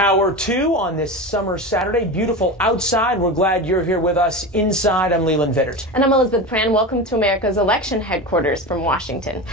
Hour 2 on this summer Saturday. Beautiful outside. We're glad you're here with us inside. I'm Leland Vittert. And I'm Elizabeth Pran. Welcome to America's election headquarters from Washington.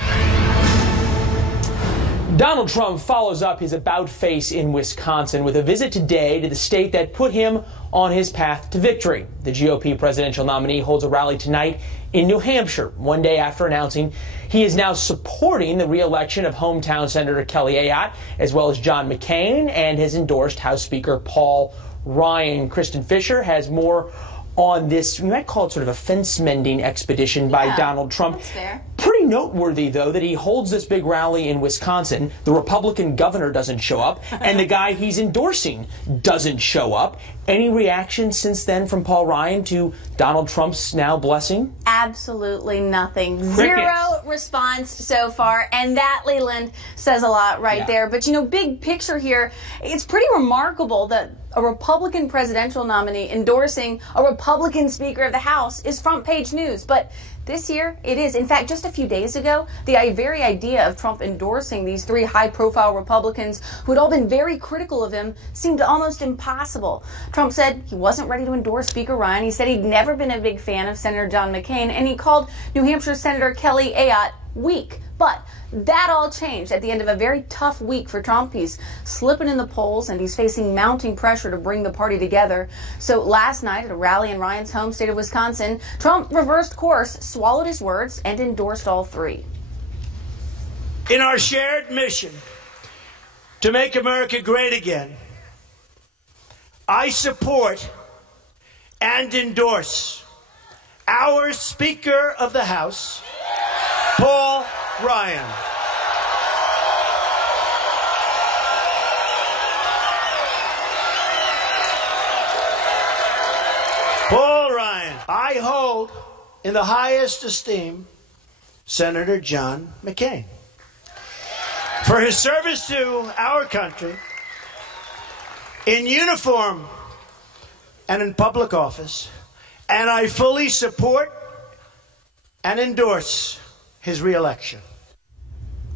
Donald Trump follows up his about face in Wisconsin with a visit today to the state that put him on his path to victory. The GOP presidential nominee holds a rally tonight in New Hampshire, one day after announcing he is now supporting the re-election of hometown Senator Kelly Ayotte, as well as John McCain, and has endorsed House Speaker Paul Ryan. Kristen Fisher has more on this, we might call it sort of a fence-mending expedition by Donald Trump. That's fair. Pretty noteworthy, though, that he holds this big rally in Wisconsin. The Republican governor doesn't show up, and the guy he's endorsing doesn't show up. Any reaction since then from Paul Ryan to Donald Trump's now blessing? Absolutely nothing. Crickets. Zero response so far, and that, Leland, says a lot right there. But, you know, big picture here, it's pretty remarkable that a Republican presidential nominee endorsing a Republican Speaker of the House is front page news. But this year, it is. In fact, just a few days ago, the very idea of Trump endorsing these three high-profile Republicans who had all been very critical of him seemed almost impossible. Trump said he wasn't ready to endorse Speaker Ryan. He said he'd never been a big fan of Senator John McCain, and he called New Hampshire Senator Kelly Ayotte weak. But that all changed at the end of a very tough week for Trump. He's slipping in the polls, and he's facing mounting pressure to bring the party together. So last night at a rally in Ryan's home state of Wisconsin, Trump reversed course, swallowed his words, and endorsed all three. In our shared mission to make America great again, I support and endorse our Speaker of the House, Paul Ryan. Paul Ryan. I hold in the highest esteem Senator John McCain for his service to our country in uniform and in public office, and I fully support and endorse his re-election.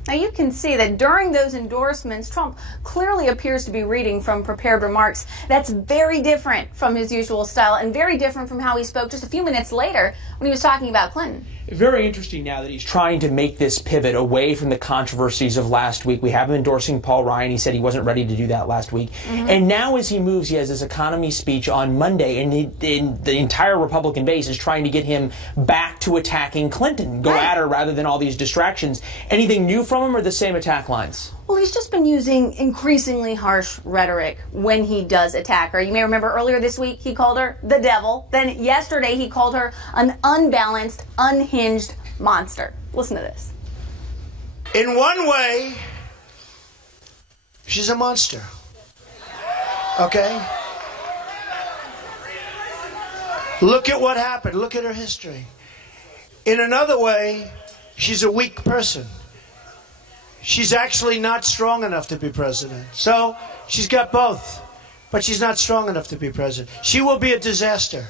Now you can see that during those endorsements, Trump clearly appears to be reading from prepared remarks. That's very different from his usual style and very different from how he spoke just a few minutes later when he was talking about Clinton. Very interesting now that he's trying to make this pivot away from the controversies of last week. We have him endorsing Paul Ryan. He said he wasn't ready to do that last week. And now as he moves, he has this economy speech on Monday, and the entire Republican base is trying to get him back to attacking Clinton, go at her rather than all these distractions. Anything new from him or the same attack lines? Well, he's just been using increasingly harsh rhetoric when he does attack her. You may remember earlier this week he called her the devil. Then yesterday he called her an unbalanced, unhinged monster. Listen to this. In one way, she's a monster. Okay? Look at what happened. Look at her history. In another way, she's a weak person. She's actually not strong enough to be president. So she's got both, but she's not strong enough to be president. She will be a disaster.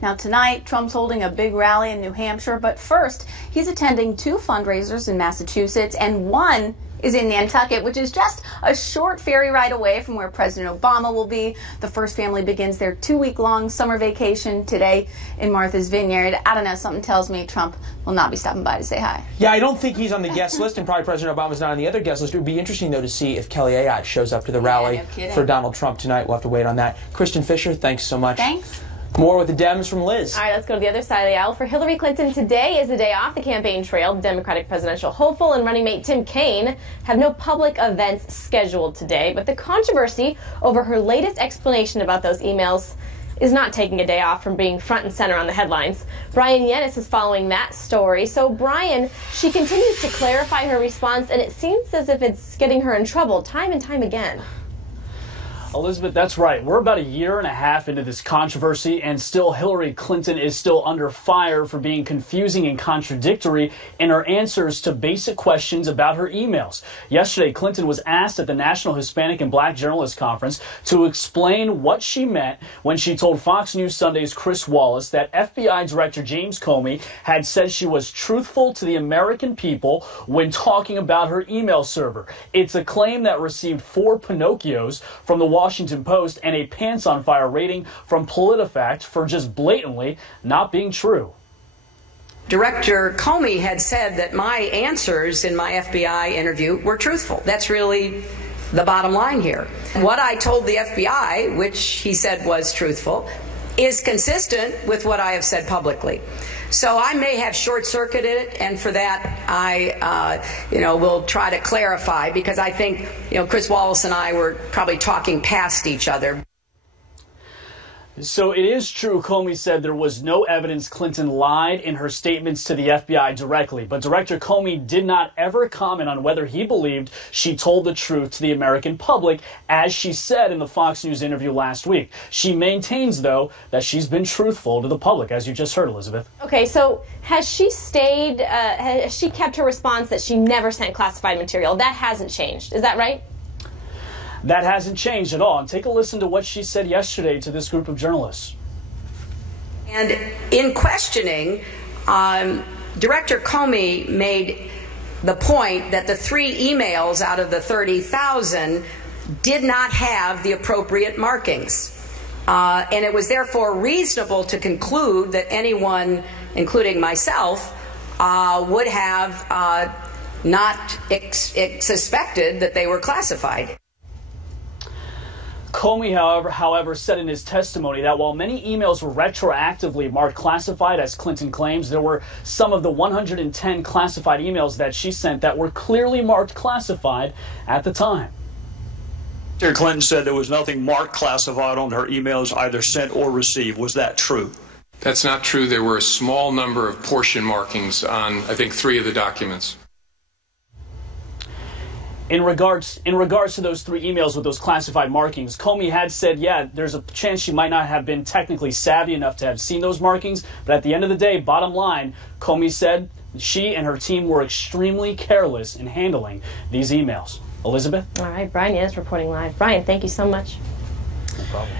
Now tonight, Trump's holding a big rally in New Hampshire, but first, he's attending two fundraisers in Massachusetts, and one is in Nantucket, which is just a short ferry ride away from where President Obama will be. The first family begins their 2-week-long summer vacation today in Martha's Vineyard. I don't know, something tells me Trump will not be stopping by to say hi. Yeah, I don't think he's on the guest list, and probably President Obama's not on the other guest list. It would be interesting, though, to see if Kelly Ayotte shows up to the rally for Donald Trump tonight. We'll have to wait on that. Kristen Fisher, thanks so much. Thanks. More with the Dems from Liz. All right, let's go to the other side of the aisle. For Hillary Clinton, today is the day off the campaign trail. Democratic presidential hopeful and running mate Tim Kaine have no public events scheduled today, but the controversy over her latest explanation about those emails is not taking a day off from being front and center on the headlines. Brian Yennis is following that story. So, Brian, she continues to clarify her response, and it seems as if it's getting her in trouble time and time again. Elizabeth, that's right. We're about a year and a half into this controversy, and still Hillary Clinton is still under fire for being confusing and contradictory in her answers to basic questions about her emails. Yesterday, Clinton was asked at the National Hispanic and Black Journalists Conference to explain what she meant when she told Fox News Sunday's Chris Wallace that FBI Director James Comey had said she was truthful to the American people when talking about her email server. It's a claim that received 4 Pinocchios from the Washington Post and a pants on fire rating from PolitiFact for just blatantly not being true. Director Comey had said that my answers in my FBI interview were truthful. That's really the bottom line here. What I told the FBI, which he said was truthful, is consistent with what I have said publicly. So I may have short-circuited it, and for that I will try to clarify, because I think Chris Wallace and I were probably talking past each other. So it is true, Comey said there was no evidence Clinton lied in her statements to the FBI directly, but Director Comey did not ever comment on whether he believed she told the truth to the American public, as she said in the Fox News interview last week. She maintains, though, that she's been truthful to the public, as you just heard, Elizabeth. Okay, so has she kept her response that she never sent classified material? That hasn't changed, is that right? That hasn't changed at all. And take a listen to what she said yesterday to this group of journalists. And in questioning, Director Comey made the point that the 3 emails out of the 30,000 did not have the appropriate markings. And it was therefore reasonable to conclude that anyone, including myself, would have not suspected that they were classified. Comey, however, said in his testimony that while many emails were retroactively marked classified, as Clinton claims, there were some of the 110 classified emails that she sent that were clearly marked classified at the time. Mr. Clinton said there was nothing marked classified on her emails, either sent or received. Was that true? That's not true. There were a small number of portion markings on, I think, 3 of the documents. In regards to those 3 emails with those classified markings, Comey had said, yeah, there's a chance she might not have been technically savvy enough to have seen those markings, but at the end of the day, bottom line, Comey said she and her team were extremely careless in handling these emails. Elizabeth? All right, Brian Yanis reporting live. Brian, thank you so much. No problem.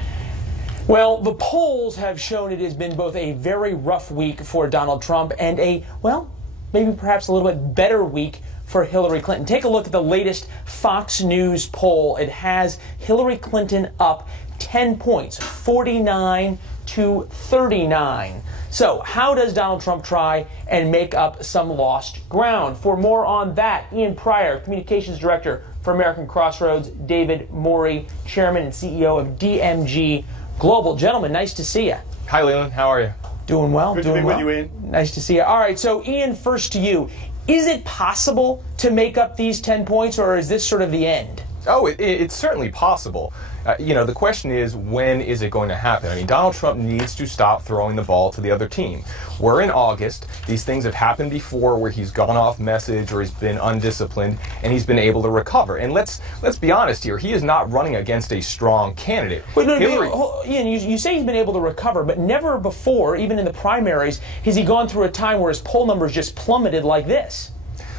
Well, the polls have shown it has been both a very rough week for Donald Trump and a, well, maybe perhaps a little bit better week for Hillary Clinton. Take a look at the latest Fox News poll. It has Hillary Clinton up 10 points, 49 to 39. So how does Donald Trump try and make up some lost ground? For more on that, Ian Pryor, Communications Director for American Crossroads, David Morey, Chairman and CEO of DMG Global. Gentlemen, nice to see you. Hi, Leland. How are you? Doing well. Good to be with you, Ian. Nice to see you. All right, so Ian, first to you. Is it possible to make up these 10 points, or is this sort of the end? Oh, it's certainly possible. The question is, when is it going to happen? I mean, Donald Trump needs to stop throwing the ball to the other team. We're in August. These things have happened before where he's gone off message or he's been undisciplined and he's been able to recover. And let's be honest here. He is not running against a strong candidate. Wait, Ian, you say he's been able to recover, but never before, even in the primaries, has he gone through a time where his poll numbers just plummeted like this.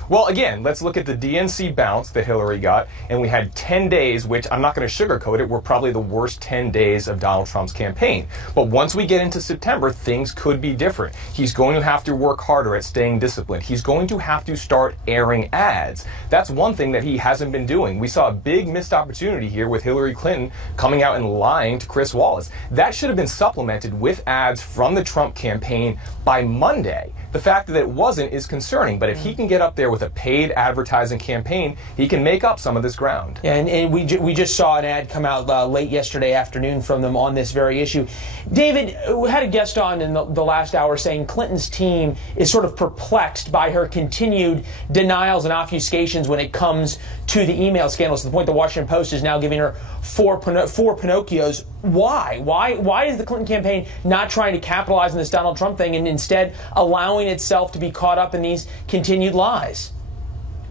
Well, again, let's look at the DNC bounce that Hillary got, and we had 10 days, which I'm not going to sugarcoat it, were probably the worst 10 days of Donald Trump's campaign. But once we get into September, things could be different. He's going to have to work harder at staying disciplined. He's going to have to start airing ads. That's one thing that he hasn't been doing. We saw a big missed opportunity here with Hillary Clinton coming out and lying to Chris Wallace. That should have been supplemented with ads from the Trump campaign by Monday. The fact that it wasn't is concerning, but if he can get up there with a paid advertising campaign, he can make up some of this ground. Yeah, and we just saw an ad come out late yesterday afternoon from them on this very issue. David, we had a guest on in the last hour saying Clinton's team is sort of perplexed by her continued denials and obfuscations when it comes to the email scandals, to the point the Washington Post is now giving her four Pinocchios. Why? Why is the Clinton campaign not trying to capitalize on this Donald Trump thing and instead allowing itself to be caught up in these continued lies?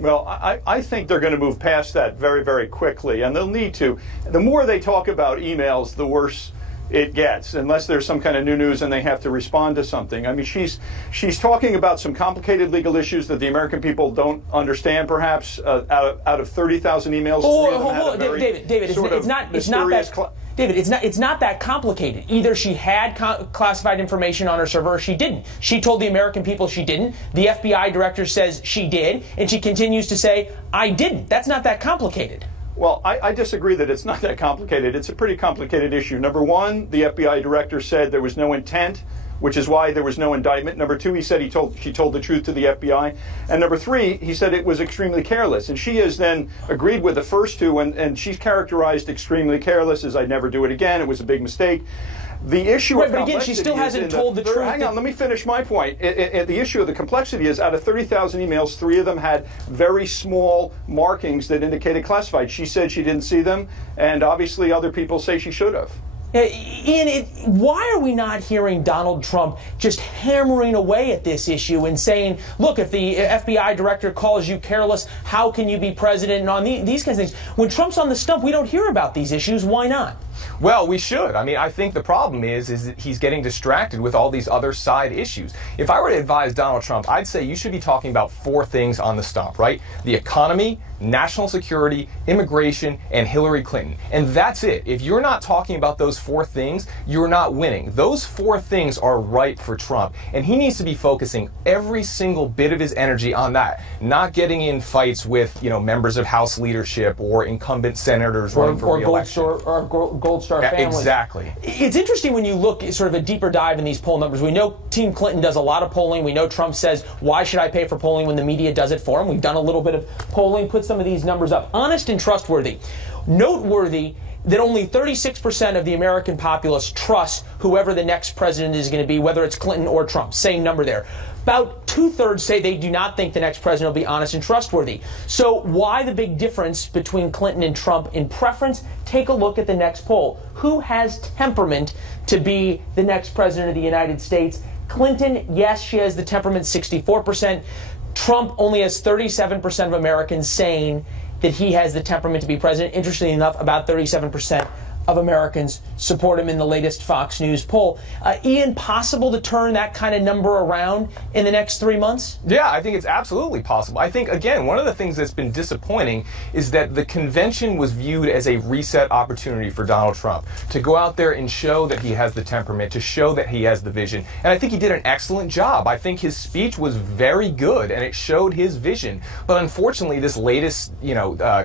Well, I think they're going to move past that very, very quickly, and they'll need to. The more they talk about emails, the worse it gets, unless there's some kind of new news and they have to respond to something. I mean, she's talking about some complicated legal issues that the American people don't understand, perhaps. Out of 30,000 emails, David, it's not that complicated. Either she had classified information on her server or she didn't. She told the American people she didn't. The FBI director says she did, and she continues to say, I didn't. That's not that complicated. Well, I disagree that it's not that complicated. It's a pretty complicated issue. Number one, the FBI director said there was no intent, which is why there was no indictment. Number two, he said she told the truth to the FBI. And number three, he said it was extremely careless. And she has then agreed with the first two, and she's characterized extremely careless as I'd never do it again. It was a big mistake. The issue but again, she still hasn't told the truth. Hang on, let me finish my point. The issue of the complexity is out of 30,000 emails, 3 of them had very small markings that indicated classified. She said she didn't see them, and obviously other people say she should have. Ian, why are we not hearing Donald Trump just hammering away at this issue and saying, look, if the FBI director calls you careless, how can you be president? And on these kinds of things. When Trump's on the stump, we don't hear about these issues. Why not? Well, we should. I mean, I think the problem is that he's getting distracted with all these other side issues. If I were to advise Donald Trump, I'd say you should be talking about 4 things on the stump, right? The economy, national security, immigration, and Hillary Clinton. And that's it. If you're not talking about those 4 things, you're not winning. Those 4 things are ripe for Trump, and he needs to be focusing every single bit of his energy on that, not getting in fights with, members of House leadership or incumbent senators running for re-election. Gold Star families. Exactly. It's interesting when you look at sort of a deeper dive in these poll numbers. We know Team Clinton does a lot of polling. We know Trump says, why should I pay for polling when the media does it for him? We've done a little bit of polling, put some of these numbers up. Honest and trustworthy. Noteworthy that only 36% of the American populace trusts whoever the next president is going to be, whether it's Clinton or Trump. Same number there. About 2/3 say they do not think the next president will be honest and trustworthy. So why the big difference between Clinton and Trump in preference? Take a look at the next poll. Who has temperament to be the next president of the United States? Clinton, yes, she has the temperament, 64%. Trump only has 37% of Americans saying that he has the temperament to be president. Interestingly enough, about 37% of Americans support him in the latest Fox News poll. Ian, possible to turn that kind of number around in the next 3 months? Yeah, I think it's absolutely possible. I think, again, one of the things that's been disappointing is that the convention was viewed as a reset opportunity for Donald Trump to go out there and show that he has the temperament, to show that he has the vision. And I think he did an excellent job. I think his speech was very good, and it showed his vision. But unfortunately, this latest,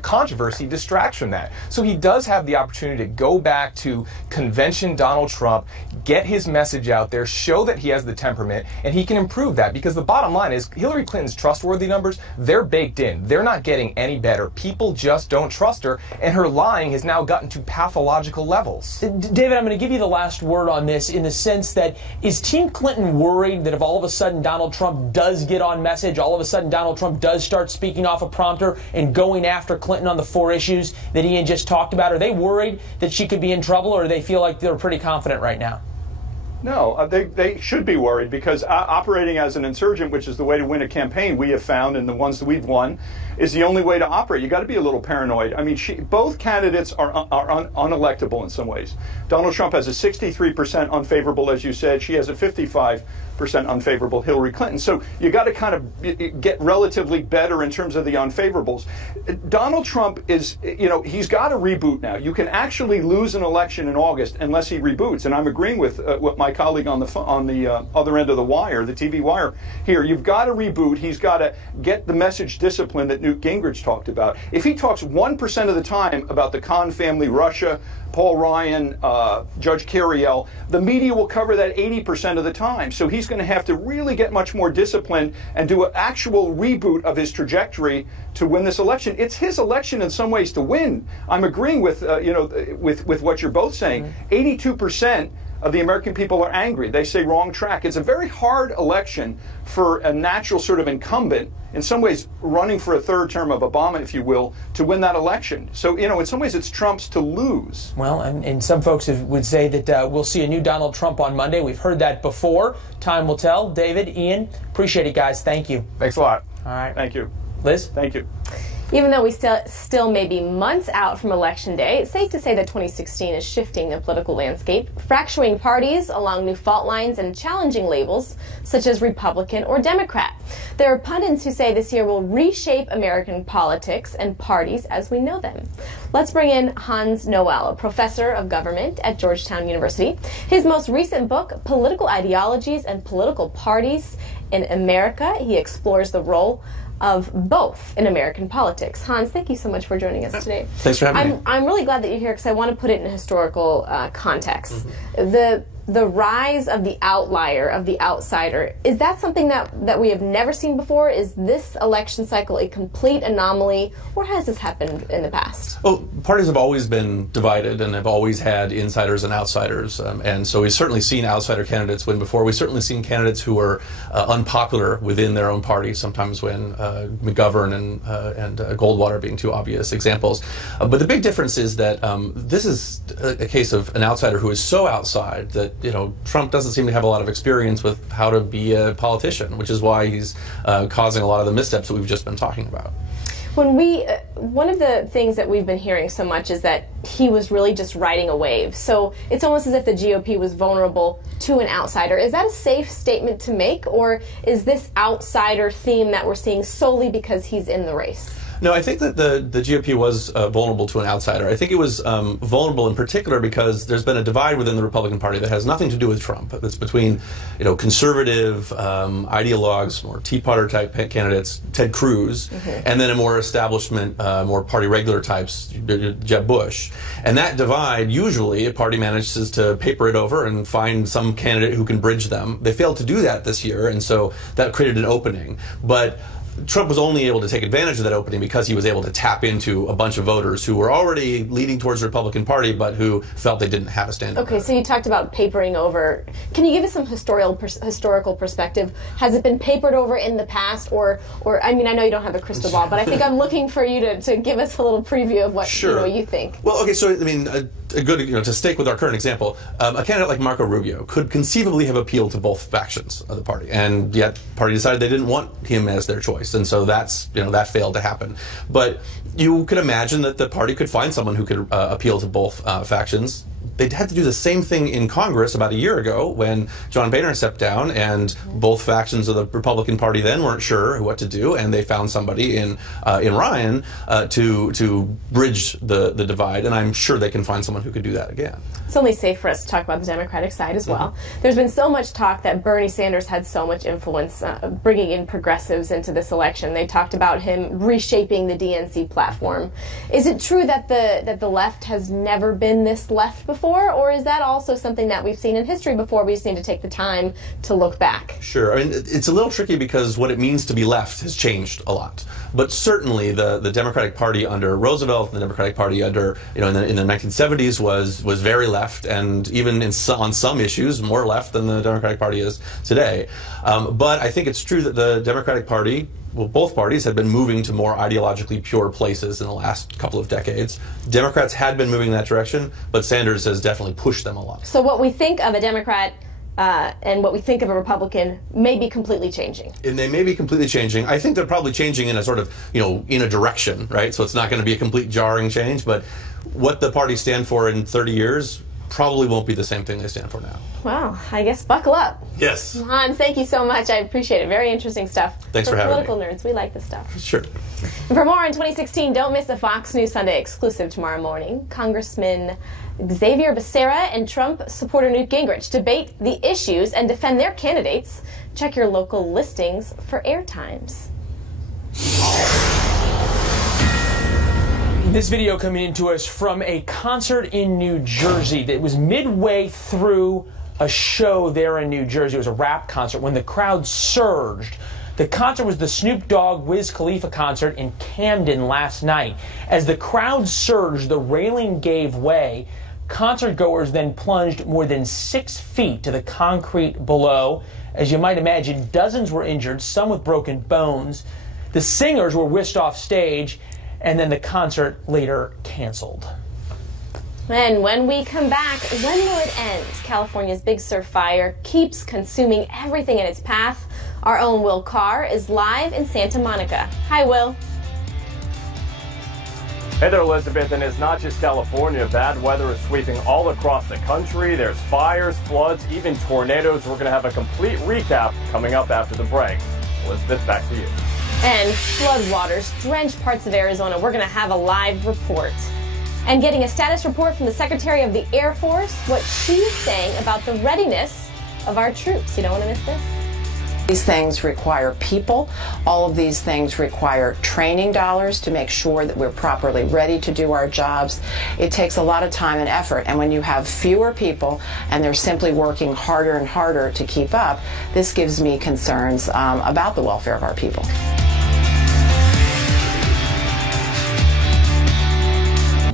controversy distracts from that. So he does have the opportunity to go back to convention Donald Trump, get his message out there, show that he has the temperament, and he can improve that. Because the bottom line is Hillary Clinton's trustworthy numbers, they're baked in. They're not getting any better. People just don't trust her, and her lying has now gotten to pathological levels. David, I'm going to give you the last word on this in the sense that is Team Clinton worried that if all of a sudden Donald Trump does get on message, all of a sudden Donald Trump does start speaking off a prompter and going after Clinton on the 4 issues that Ian just talked about, are they worried that she could be in trouble, or do they feel like they're pretty confident right now? No, they should be worried because operating as an insurgent, which is the way to win a campaign, we have found, and the ones that we've won, is the only way to operate. You got to be a little paranoid. I mean, both candidates are unelectable in some ways. Donald Trump has a 63% unfavorable, as you said. She has a 55% unfavorable, Hillary Clinton. So you got to kind of get relatively better in terms of the unfavorables. Donald Trump is, he's got to reboot now. You can actually lose an election in August unless he reboots. And I'm agreeing with what my colleague on the other end of the wire, the TV wire here. You've got to reboot. He's got to get the message discipline that Newt Gingrich talked about. If he talks 1% of the time about the Khan family, Russia, Paul Ryan, Judge Cariel, the media will cover that 80% of the time. So he's going to have to really get much more disciplined and do an actual reboot of his trajectory to win this election. It's his election in some ways to win. I'm agreeing with with what you're both saying. 82% of the American people are angry. They say wrong track. It's a very hard election for a natural sort of incumbent, in some ways running for a third term of Obama, if you will, to win that election. So, in some ways it's Trump's to lose. Well, and some folks would say that we'll see a new Donald Trump on Monday. We've heard that before. Time will tell. David, Ian, appreciate it, guys. Thank you. Thanks a lot. All right. Thank you. Liz? Thank you. Even though we still may be months out from Election Day, it's safe to say that 2016 is shifting the political landscape, fracturing parties along new fault lines and challenging labels such as Republican or Democrat. There are pundits who say this year will reshape American politics and parties as we know them. Let's bring in Hans Noel, a professor of government at Georgetown University. His most recent book, Political Ideologies and Political Parties in America, he explores the role of both in American politics. Hans, thank you so much for joining us today. Thanks for having me. I'm really glad that you're here because I want to put it in a historical context. The rise of the outlier, of the outsider, is that something that we have never seen before? Is this election cycle a complete anomaly, or has this happened in the past? Well, parties have always been divided and have always had insiders and outsiders, and so we've certainly seen outsider candidates win before. We've certainly seen candidates who were unpopular within their own party, sometimes when McGovern and Goldwater being two obvious examples. But the big difference is that this is a case of an outsider who is so outside that Trump doesn't seem to have a lot of experience with how to be a politician, which is why he's causing a lot of the missteps that we've just been talking about. One of the things that we've been hearing so much is that he was really just riding a wave. So it's almost as if the GOP was vulnerable to an outsider. Is that a safe statement to make, or is this outsider theme that we're seeing solely because he's in the race? No, I think that the GOP was vulnerable to an outsider. I think it was vulnerable in particular because there's been a divide within the Republican Party that has nothing to do with Trump. It's between, conservative ideologues, more Tea Party type candidates, Ted Cruz, and then a more establishment, more party regular types, Jeb Bush. And that divide, usually, a party manages to paper it over and find some candidate who can bridge them. They failed to do that this year, and so that created an opening. But Trump was only able to take advantage of that opening because he was able to tap into a bunch of voters who were already leaning towards the Republican Party but who felt they didn't have a stand. Okay, so you talked about papering over. Can you give us some historical perspective? Has it been papered over in the past, or I mean, I know you don't have a crystal ball, but I think I'm looking for you to give us a little preview of what you think. Well, okay, so I mean, a good, to stake with our current example, a candidate like Marco Rubio could conceivably have appealed to both factions of the party, and yet the party decided they didn't want him as their choice. And so that's, that failed to happen. But you could imagine that the party could find someone who could appeal to both factions. They had to do the same thing in Congress about a year ago when John Boehner stepped down, and both factions of the Republican Party then weren't sure what to do, and they found somebody in Ryan to bridge the divide, and I'm sure they can find someone who could do that again. It's only safe for us to talk about the Democratic side as well. There's been so much talk that Bernie Sanders had so much influence bringing in progressives into this election. They talked about him reshaping the DNC platform. Is it true that the left has never been this left before, or is that also something that we've seen in history before? We just need to take the time to look back. Sure. I mean, it's a little tricky because what it means to be left has changed a lot. But certainly the Democratic Party under Roosevelt, the Democratic Party under, in the 1970s was very left, and even on some issues more left than the Democratic Party is today. But I think it's true that the Democratic Party, well, both parties had been moving to more ideologically pure places in the last couple of decades. Democrats had been moving in that direction, but Sanders has definitely pushed them a lot. So what we think of a Democrat and what we think of a Republican may be completely changing. And they may be completely changing. I think they're probably changing in a sort of, in a direction, right? So it's not going to be a complete jarring change, but what the parties stand for in 30 years probably won't be the same thing they stand for now. Wow, I guess buckle up. Yes. Hans, thank you so much. I appreciate it. Very interesting stuff. Thanks for having me. For political nerds, we like this stuff. Sure. And for more on 2016, don't miss the Fox News Sunday exclusive tomorrow morning. Congressman Xavier Becerra and Trump supporter Newt Gingrich debate the issues and defend their candidates. Check your local listings for airtimes. This video coming into us from a concert in New Jersey that was midway through a show there in New Jersey. It was a rap concert when the crowd surged. The concert was the Snoop Dogg Wiz Khalifa concert in Camden last night. As the crowd surged, the railing gave way. Concert goers then plunged more than 6 feet to the concrete below. As you might imagine, dozens were injured, some with broken bones. The singers were whisked off stage, and then the concert later canceled. And when we come back, when will it end? California's Big Sur fire keeps consuming everything in its path. Our own Will Carr is live in Santa Monica. Hi, Will. Hey there, Elizabeth, and it's not just California. Bad weather is sweeping all across the country. There's fires, floods, even tornadoes. We're going to have a complete recap coming up after the break. Elizabeth, back to you. And floodwaters drench parts of Arizona. We're going to have a live report. And getting a status report from the Secretary of the Air Force, what she's saying about the readiness of our troops. You don't want to miss this? These things require people. All of these things require training dollars to make sure that we're properly ready to do our jobs. It takes a lot of time and effort, and when you have fewer people and they're simply working harder and harder to keep up, this gives me concerns about the welfare of our people.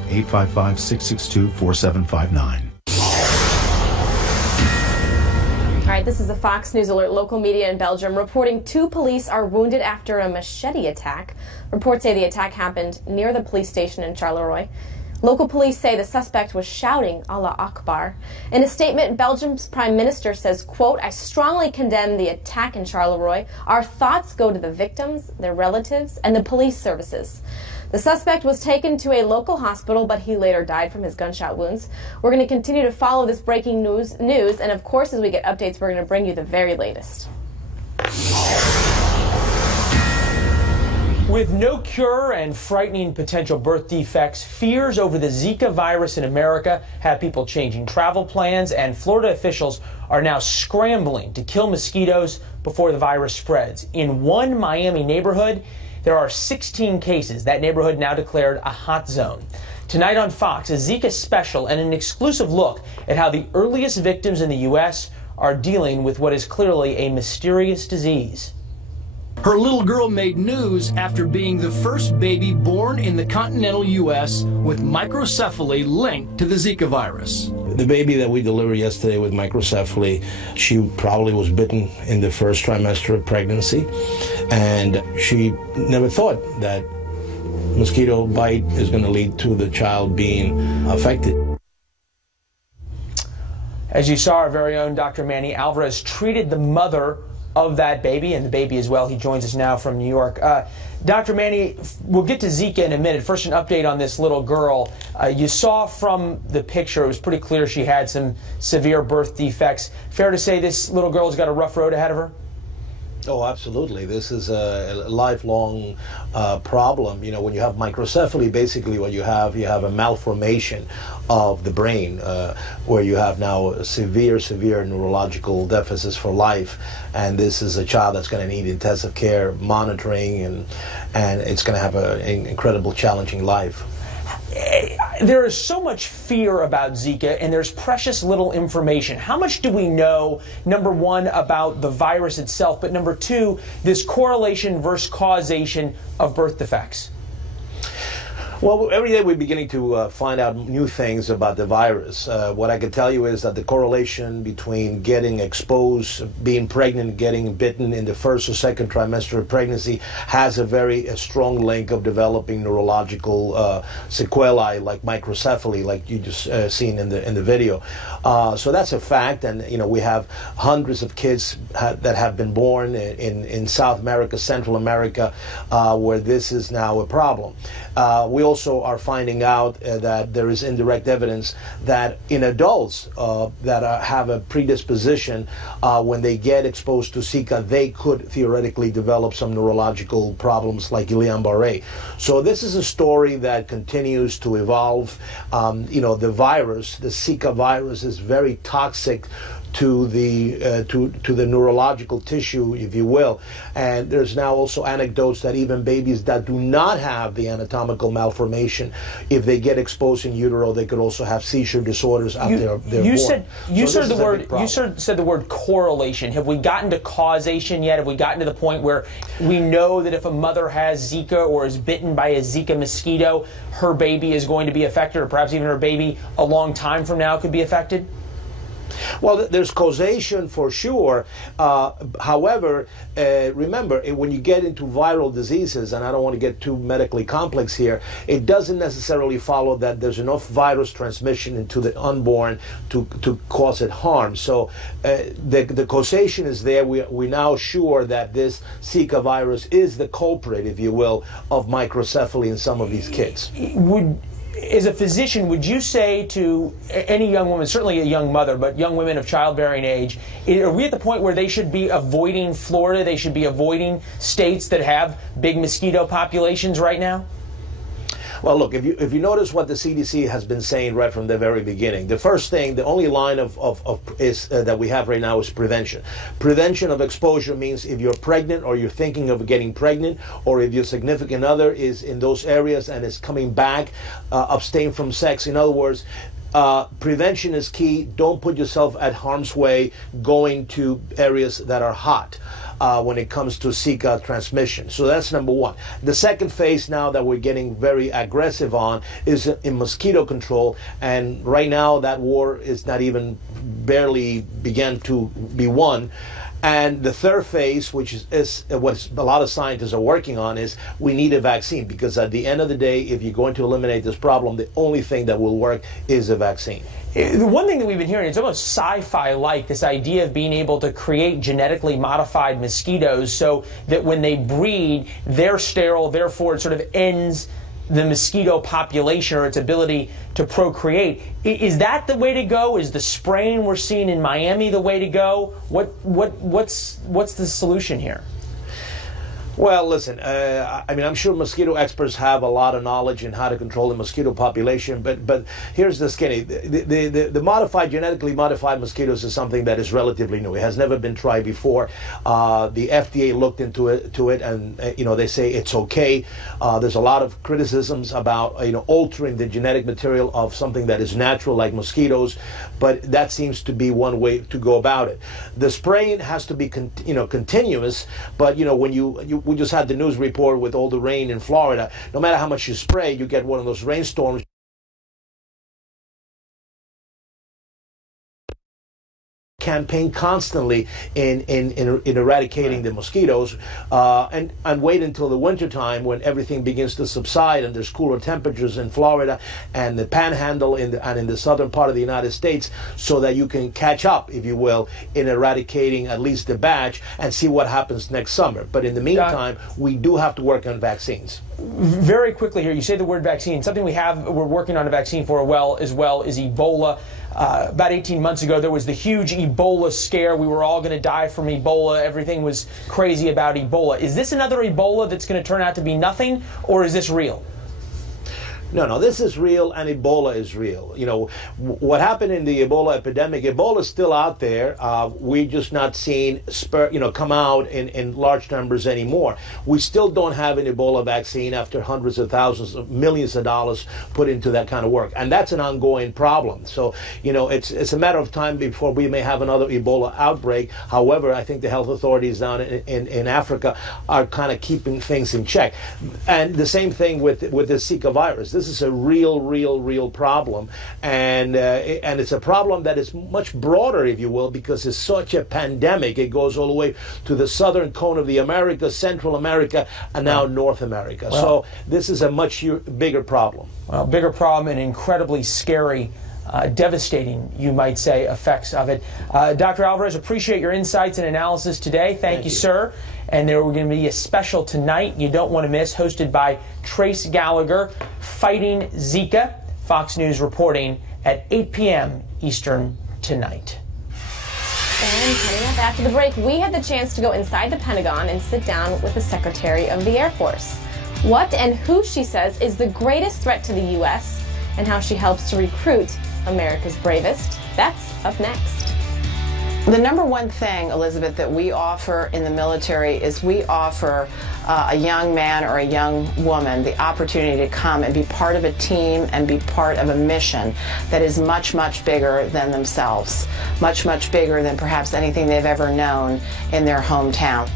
855-662-4759. All right, this is a Fox News Alert. Local media in Belgium reporting 2 police are wounded after a machete attack. Reports say the attack happened near the police station in Charleroi. Local police say the suspect was shouting Allah Akbar. In a statement, Belgium's prime minister says, quote, "I strongly condemn the attack in Charleroi. Our thoughts go to the victims, their relatives, and the police services." The suspect was taken to a local hospital, but he later died from his gunshot wounds. We're going to continue to follow this breaking news, and of course, as we get updates, we're going to bring you the very latest. With no cure and frightening potential birth defects, fears over the Zika virus in America have people changing travel plans, and Florida officials are now scrambling to kill mosquitoes before the virus spreads. In one Miami neighborhood, there are 16 cases. That neighborhood now declared a hot zone. Tonight on Fox, a Zika special and an exclusive look at how the earliest victims in the U.S. are dealing with what is clearly a mysterious disease. Her little girl made news after being the first baby born in the continental U.S. with microcephaly linked to the Zika virus. The baby that we delivered yesterday with microcephaly, she probably was bitten in the first trimester of pregnancy, and she never thought that mosquito bite is going to lead to the child being affected. As you saw, our very own Dr. Manny Alvarez treated the mother of that baby, and the baby as well. He joins us now from New York. Dr. Manny, we'll get to Zika in a minute. First, an update on this little girl. You saw from the picture, it was pretty clear she had some severe birth defects. Fair to say this little girl's got a rough road ahead of her? Oh, absolutely. This is a lifelong problem. You know, when you have microcephaly, basically what you have a malformation of the brain, where you have now severe neurological deficits for life. And this is a child that's going to need intensive care, monitoring, and it's going to have an incredible challenging life. There is so much fear about Zika, and there's precious little information. How much do we know, number one, about the virus itself, but number two, this correlation versus causation of birth defects? Well, every day we're beginning to find out new things about the virus. What I can tell you is that the correlation between getting exposed, being pregnant, getting bitten in the first or second trimester of pregnancy has a very strong link of developing neurological sequelae like microcephaly, like you just seen in the video. So that's a fact, and you know we have hundreds of kids that have been born in South America, Central America, where this is now a problem. We also are finding out that there is indirect evidence that in adults that have a predisposition, when they get exposed to Zika, they could theoretically develop some neurological problems like Guillain-Barré. So this is a story that continues to evolve. You know, the virus, the Zika virus, is very toxic to the neurological tissue, if you will. And there's now also anecdotes that even babies that do not have the anatomical malformation, if they get exposed in utero, they could also have seizure disorders after they're born. You said the word correlation. Have we gotten to causation yet? Have we gotten to the point where we know that if a mother has Zika or is bitten by a Zika mosquito, her baby is going to be affected, or perhaps even her baby a long time from now could be affected? Well, there's causation for sure. However, remember, when you get into viral diseases, and I don't want to get too medically complex here, it doesn't necessarily follow that there's enough virus transmission into the unborn to cause it harm. So the causation is there. We're now sure that this Zika virus is the culprit, if you will, of microcephaly in some of these kids. As a physician, would you say to any young woman, certainly a young mother, but young women of childbearing age, are we at the point where they should be avoiding Florida, they should be avoiding states that have big mosquito populations right now? Well, look, if you notice what the CDC has been saying right from the very beginning, the first thing, the only line that we have right now is prevention. Prevention of exposure means if you're pregnant or you're thinking of getting pregnant, or if your significant other is in those areas and is coming back, abstain from sex. In other words, prevention is key. Don't put yourself at harm's way going to areas that are hot. When it comes to Zika transmission. So that's number one. The second phase now that we're getting very aggressive on is in mosquito control, and right now that war is not even barely began to be won. And the third phase, which is what a lot of scientists are working on, is we need a vaccine, because at the end of the day, if you're going to eliminate this problem, the only thing that will work is a vaccine. The one thing that we've been hearing, it's almost sci-fi-like, this idea of being able to create genetically modified mosquitoes so that when they breed, they're sterile, therefore it sort of ends the mosquito population or its ability to procreate. Is that the way to go? Is the spraying we're seeing in Miami the way to go? What's the solution here? Well, listen, I mean, I'm sure mosquito experts have a lot of knowledge in how to control the mosquito population, but here's the skinny. The genetically modified mosquitoes is something that is relatively new. It has never been tried before. The FDA looked into it, and they say it's okay. There's a lot of criticisms about altering the genetic material of something that is natural, like mosquitoes, but that seems to be one way to go about it. The spraying has to be continuous, but when we just had the news report with all the rain in Florida. No matter how much you spray, you get one of those rainstorms. Campaign constantly in eradicating the mosquitoes, and wait until the wintertime when everything begins to subside and there's cooler temperatures in Florida and the Panhandle and in the southern part of the United States, so that you can catch up, if you will, in eradicating at least the batch and see what happens next summer. But in the meantime, we do have to work on vaccines. Very quickly here, you say the word vaccine. Something we're working on a vaccine for as well is Ebola. About 18 months ago, there was the huge Ebola scare. We were all going to die from Ebola. Everything was crazy about Ebola. Is this another Ebola that's going to turn out to be nothing, or is this real? No, this is real, and Ebola is real. What happened in the Ebola epidemic, Ebola is still out there. We're just not seeing come out in large numbers anymore. We still don't have an Ebola vaccine after hundreds of thousands of millions of dollars put into that kind of work. And that's an ongoing problem. So, it's a matter of time before we may have another Ebola outbreak. However, I think the health authorities down in Africa are kind of keeping things in check. And the same thing with the Zika virus. This is a real problem, and it's a problem that is much broader, if you will, because it's such a pandemic. It goes all the way to the southern cone of the Americas, Central America, and now North America. Well, so this is a much bigger problem. Well, bigger problem and incredibly scary. Devastating, you might say, effects of it. Dr. Alvarez, appreciate your insights and analysis today. Thank you, sir. And there are going to be a special tonight you don't want to miss, hosted by Trace Gallagher, Fighting Zika, Fox News reporting at 8 p.m. Eastern tonight. And coming up after the break, we had the chance to go inside the Pentagon and sit down with the Secretary of the Air Force. What and who, she says, is the greatest threat to the U.S., and how she helps to recruit America's bravest. That's up next. The number one thing, Elizabeth, that we offer in the military is we offer a young man or a young woman the opportunity to come and be part of a team and be part of a mission that is much, much bigger than themselves, much, much bigger than perhaps anything they've ever known in their hometown.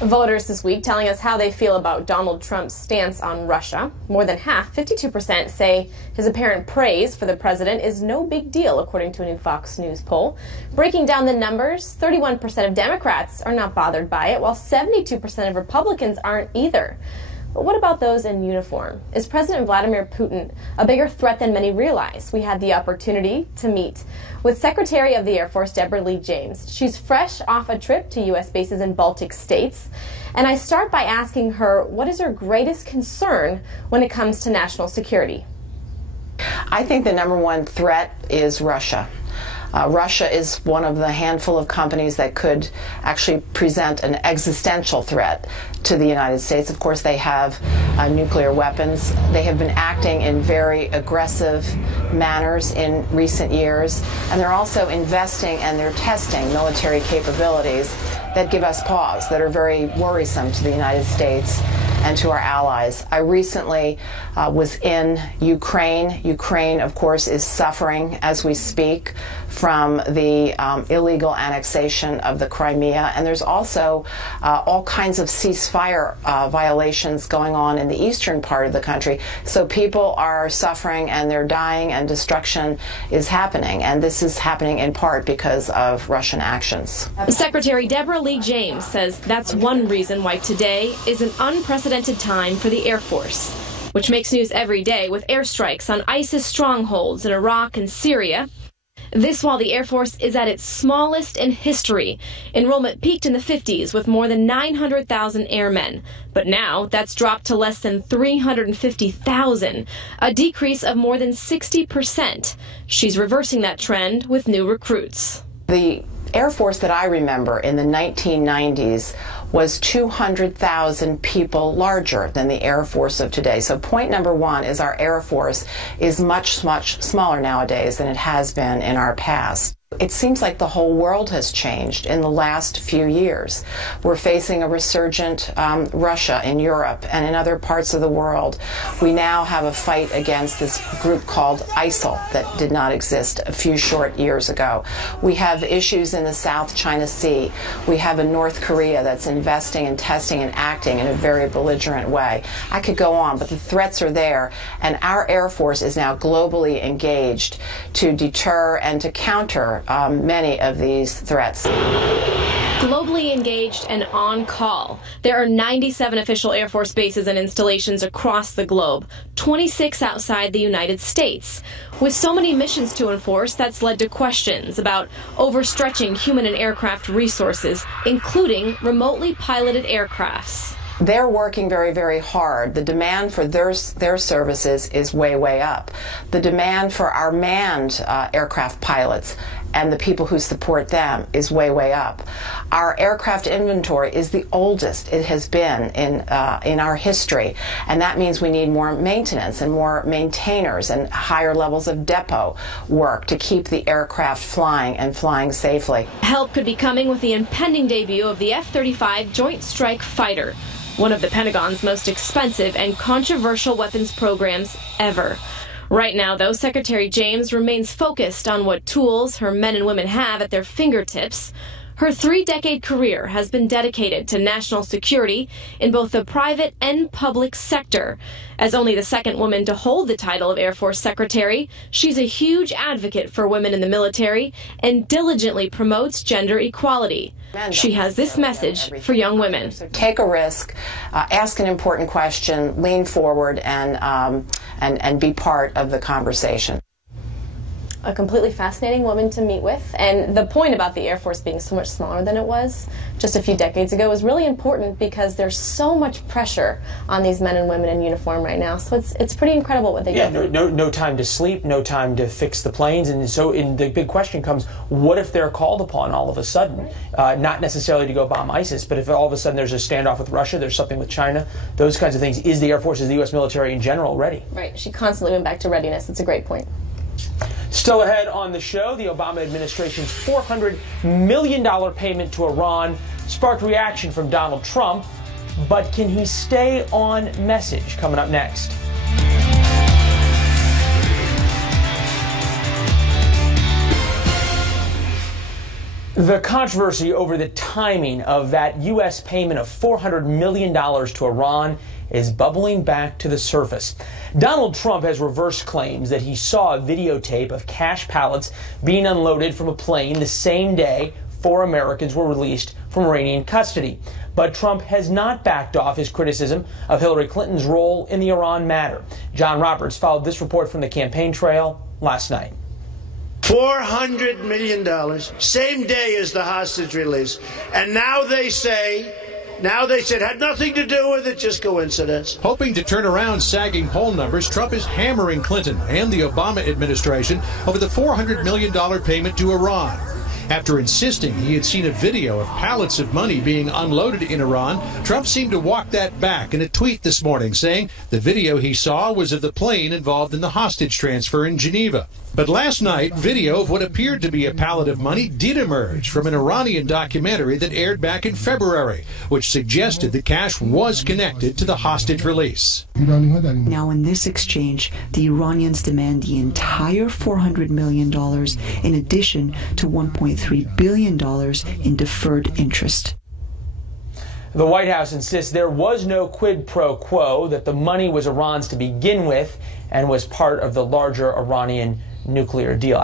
Voters this week telling us how they feel about Donald Trump's stance on Russia. More than half, 52%, say his apparent praise for the president is no big deal, according to a new Fox News poll. Breaking down the numbers, 31% of Democrats are not bothered by it, while 72% of Republicans aren't either. But what about those in uniform? Is President Vladimir Putin a bigger threat than many realize? We had the opportunity to meet with Secretary of the Air Force Deborah Lee James. She's fresh off a trip to U.S. bases in Baltic states. And I start by asking her, what is her greatest concern when it comes to national security? I think the number one threat is Russia. Russia is one of the handful of companies that could actually present an existential threat to the United States. Of course, they have nuclear weapons. They have been acting in very aggressive manners in recent years, and they're also investing and they're testing military capabilities that give us pause, that are very worrisome to the United States and to our allies. I recently was in Ukraine. Ukraine, of course, is suffering as we speak from the illegal annexation of the Crimea, and there's also all kinds of ceasefire violations going on in the eastern part of the country. So people are suffering and they're dying and destruction is happening, and this is happening in part because of Russian actions. Secretary Deborah Lee James says that's one reason why today is an unprecedented time for the Air Force, which makes news every day with airstrikes on ISIS strongholds in Iraq and Syria. This while the Air Force is at its smallest in history. Enrollment peaked in the 50s with more than 900,000 airmen. But now that's dropped to less than 350,000, a decrease of more than 60%. She's reversing that trend with new recruits. The Air Force that I remember in the 1990s was 200,000 people larger than the Air Force of today. So point number one is our Air Force is much, much smaller nowadays than it has been in our past. It seems like the whole world has changed in the last few years. We're facing a resurgent Russia in Europe and in other parts of the world. We now have a fight against this group called ISIL that did not exist a few short years ago. We have issues in the South China Sea. We have a North Korea that's investing and testing and acting in a very belligerent way. I could go on, but the threats are there, and our Air Force is now globally engaged to deter and to counter many of these threats. Globally engaged and on call. There are 97 official Air Force bases and installations across the globe, 26 outside the United States. With so many missions to enforce, that's led to questions about overstretching human and aircraft resources, including remotely piloted aircrafts. They're working very, very hard. The demand for their services is way, way up. The demand for our manned aircraft pilots and the people who support them is way, way up. Our aircraft inventory is the oldest it has been in our history, and that means we need more maintenance and more maintainers and higher levels of depot work to keep the aircraft flying and flying safely. Help could be coming with the impending debut of the F-35 Joint Strike Fighter, one of the Pentagon's most expensive and controversial weapons programs ever. Right now, though, Secretary James remains focused on what tools her men and women have at their fingertips. Her 3-decade career has been dedicated to national security in both the private and public sector. As only the second woman to hold the title of Air Force Secretary, she's a huge advocate for women in the military and diligently promotes gender equality. She has this message for young women. Take a risk, ask an important question, lean forward, and be part of the conversation. A completely fascinating woman to meet with, and the point about the Air Force being so much smaller than it was just a few decades ago is really important because there's so much pressure on these men and women in uniform right now. So it's pretty incredible what they go through. No time to sleep, no time to fix the planes, and so the big question comes: what if they're called upon all of a sudden, not necessarily to go bomb ISIS, but if all of a sudden there's a standoff with Russia, there's something with China, those kinds of things? Is the Air Force, is the U.S. military in general ready? Right. She constantly went back to readiness. It's a great point. Still ahead on the show, the Obama administration's $400 million payment to Iran sparked reaction from Donald Trump, but can he stay on message? Coming up next. The controversy over the timing of that U.S. payment of $400 million to Iran is bubbling back to the surface. Donald Trump has reversed claims that he saw a videotape of cash pallets being unloaded from a plane the same day 4 Americans were released from Iranian custody. But Trump has not backed off his criticism of Hillary Clinton's role in the Iran matter. John Roberts followed this report from the campaign trail last night. $400 million, same day as the hostage release. And now they said it had nothing to do with it, just coincidence. Hoping to turn around sagging poll numbers, Trump is hammering Clinton and the Obama administration over the $400 million payment to Iran. After insisting he had seen a video of pallets of money being unloaded in Iran, Trump seemed to walk that back in a tweet this morning, saying the video he saw was of the plane involved in the hostage transfer in Geneva. But last night, video of what appeared to be a pallet of money did emerge from an Iranian documentary that aired back in February, which suggested the cash was connected to the hostage release. Now, in this exchange, the Iranians demand the entire $400 million in addition to $1.3 billion in deferred interest. The White House insists there was no quid pro quo, that the money was Iran's to begin with and was part of the larger Iranian nuclear deal.